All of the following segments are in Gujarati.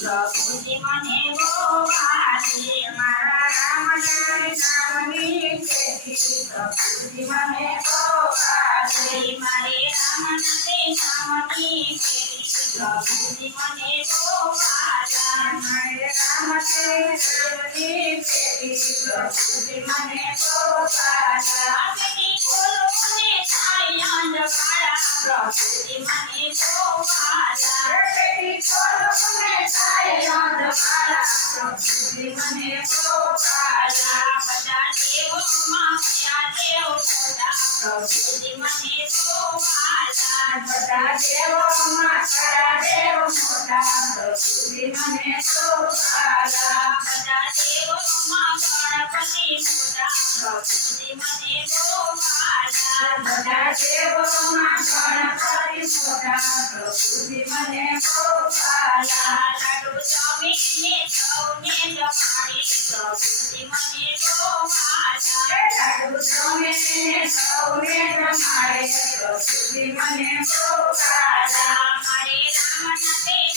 પ્રભુજી મને ગોવાલે મારા રામને નામની પેટી પ્રભુજી મને ગોવાલે મારે રામને નામની પેટી પ્રભુજી મને ગોવાલા મારે રામને નામની પેટી પ્રભુજી મને ગોવાલા પેટી ખોલો ને થાય અંધકારા પ્રભુજી મને ગોવાલા પેટી ખોલો ને થાય અંધકારા પ્રભુજી મને ગોવાલા બધા દેવોમાં કયા દેવ મોટા પ્રભુજી મને ગોવાલા બધા દેવોમાં કયા દેવ મોટા પ્રભુજી મને ગોવાલા બધા દેવોમાં ગણપતિ મોટા પ્રભુજી મને ગોવાલા બધા દેવોમાં ગણપતિ મોટા પ્રભુજી મને ગોવાલા લાડુ જમીને સૌને જમાડે પ્રભુજી મને ગોવાલા લાડુ જમીને સૌને જમાડે પ્રભુજી મને ગોવાલા મારે રામના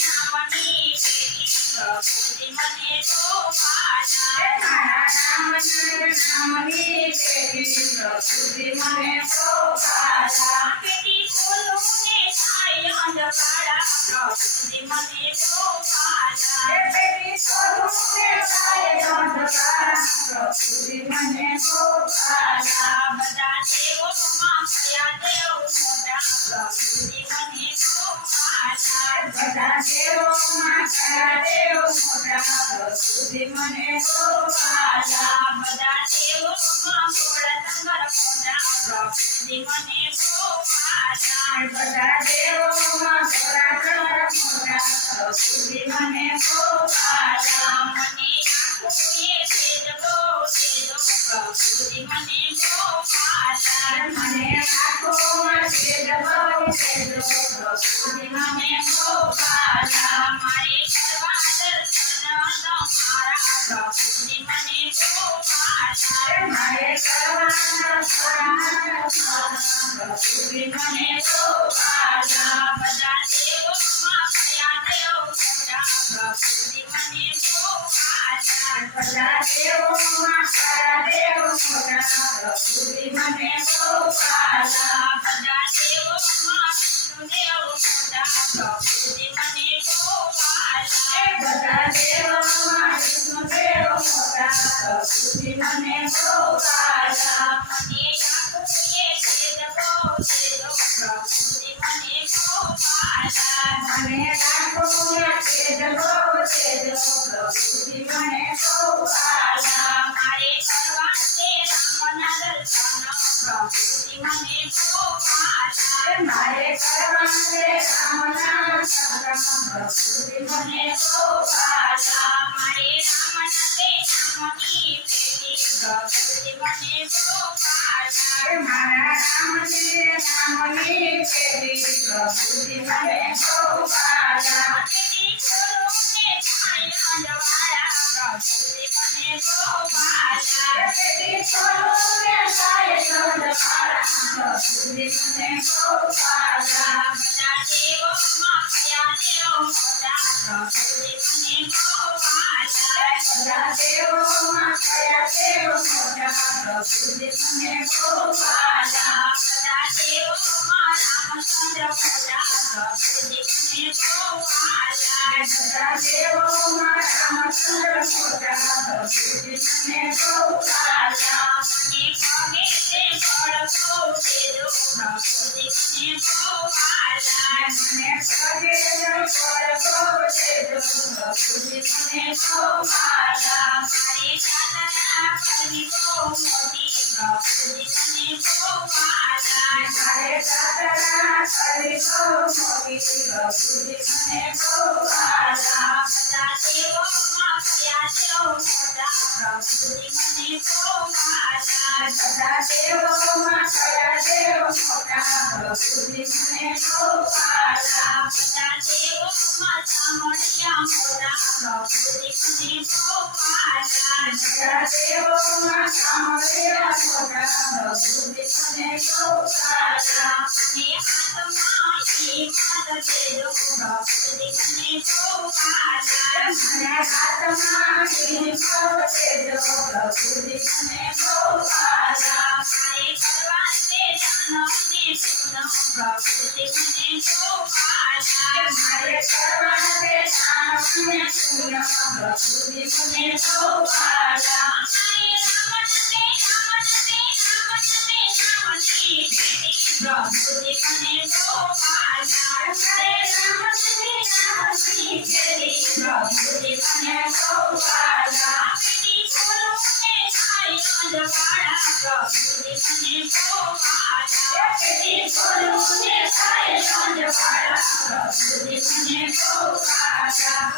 નામની પેટી પ્રભુજી મને ગોવાલા મારા રામના નામની પેટી પ્રભુજી મને ગોવાલા પેટી ખોલો ને થાય અંધકારા પ્રભુજી મને ગોવાલા પેટી ખોલો ને થાય અંધકારા પ્રભુજી મને ગોવાલા બધા દેવોમાં કયા દેવ મોટા પ્રભુજી મને ગોવાલા બધા દેવોમાં કયા દેવ મોટા પ્રભુજી મને ગોવાલા બધા દેવોમાં ગોળાધર મોટા પ્રભુજી મને ગોવાલા બધા દેવોમાં ગોળાધર મોટા પ્રભુજી મને ગોવાલા મને આંખોએ તેજવો તેજો પ્રભુજી મને ગોવાલા મને આંખોમાં તેજવો તેજો પ્રભુજી મને ગોવાલા મારે કરવા દર્શન તમારા પ્રભુજી મને ગોવાલા મારે કરવા દર્શન પ્રભુજી મને ગોવાલા બધા દેવોમાં કયા દેવ મોટા પ્રભુજી મને ગોવાલા બધા દેવોમાં કયા દેવ મોટા પ્રભુજી મને ગોવાલા બધા દેવોમાં વિષ્ણુદેવ મોટા પ્રભુજી મને ગોવાલા બધા દેવોમાં વિષ્ણુદેવ મોટા પ્રભુજી મને ગોવાલા મને આંખોએ તેજવો તેજો પ્રભુજી મને ગોવાલા મને આંખોએ તેજવો તેજો પ્રભુજી મને ગોવાલા મારે કરવા છે રામના દર્શન પ્રભુજી મને ગોવાલા મારે કરવા છે રામના દર્શન પ્રભુજી મને ગોવાલા મારે રામના નામની પેટી પ્રભુજી મને ગોવાલા મારા રામને નામની પેટી પ્રભુજી મને ગોવાલા પેટી ખોલો ને થાય અંધકારા પ્રભુજી મને ગોવાલા પેટી ખોલો ને થાય અંધકારા પ્રભુજી મને ગોવાલા બધા દેવોમાં કયા દેવ મોટા પ્રભુજી મને ગોવાલા બધા દેવોમાં કયા દેવ મોટા પ્રભુજી મને ગોવાલા બધા દેવોમાં રામચંદ્ર મોટા પ્રભુજી મને ગોવાલા બધા દેવોમાં રામચંદ્ર મોટા પ્રભુજી મને ગોવાલા મને કહે છે ભડકો તેજો પ્રભુજી મને ગોવાલા મને કહે છે ભડકો તેજો પ્રભુજી મને ગોવાલા મારે જાતના કરવી બહુ મોટી પ્રભુજી મને ગોવાલા મારે જાતના કરવી બહુ મોટી પ્રભુજી મને ગોવાલા બધા દેવોમાં કયા દેવ મોટા પ્રભુજી મને ગોવાલા બધા દેવોમાં કયા દેવ મોટા પ્રભુજી મને ગોવાલા બધા દેવોમાં સામળિયા મોટા પ્રભુજી મને ગોવાલા બધા દેવોમાં સામળિયા મોટા પ્રભુજી મને ગોવાલા મને હાથમાં ઈ મત દેજો પ્રભુજી મને ગોવાલા મને હાથમાં વીણો દેજો પ્રભુજી મને ગોપાલા મારે કરવા છે દાનવને પૂર્ણ પ્રભુજી મને ગોપાલા મારે કરવા છે દાનવને પૂર્ણ પ્રભુજી મને ગોપાલા મારે પ્રભુજી મને ગોપાલા પ્રભુજી મને ગોપાલા પેટી ખોલું ને થાય અંજવાળા પ્રભુજી મને ગોપાલા પેટી ખોલું ને થાય અંજવાળા પ્રભુજી મને ગોપાલા